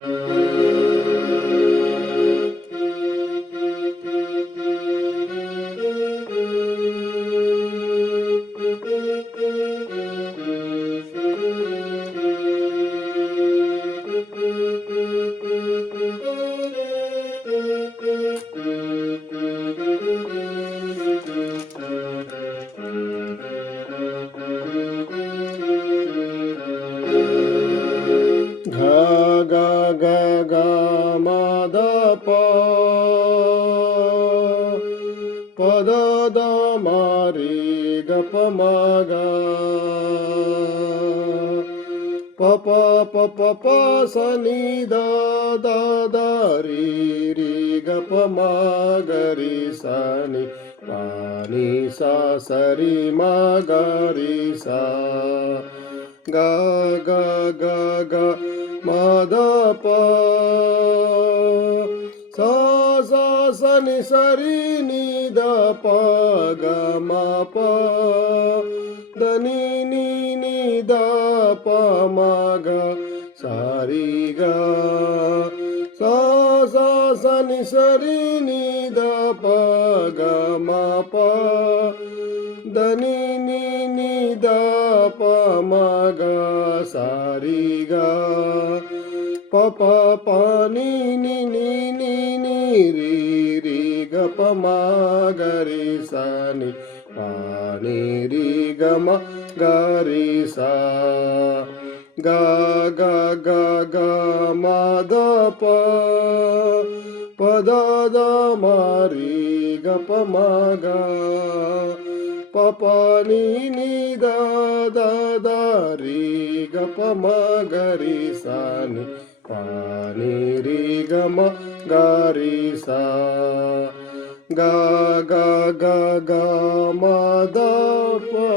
Ga ga ga ga ma da pa pa da da ma re ga pa ma ga pa pa pa pa pa sa ni da da da re re ga pa ma ga re sa ni pa ni sa sa ri ma ga re sa ga ga ga ga ma da pa sa sa sa ni sa ri ni da pa ga ma pa da ni da pa ma ga sa ri ga sa sa sa ni sa ri ni da pa ga ma pa da ni da pa ma ga sa ri ga pa pa pa ni ri ri ga pa ma ga ri sa ni pa ni ri ga ma ga ri sa ga ga ga ga ma da pa pa da da ma ri ga pa ma ga pa pa ni da da da ri ga pa ma ga ri sa ni pa ni ri ga ma ga ri sa ga ga ga ga ma da pa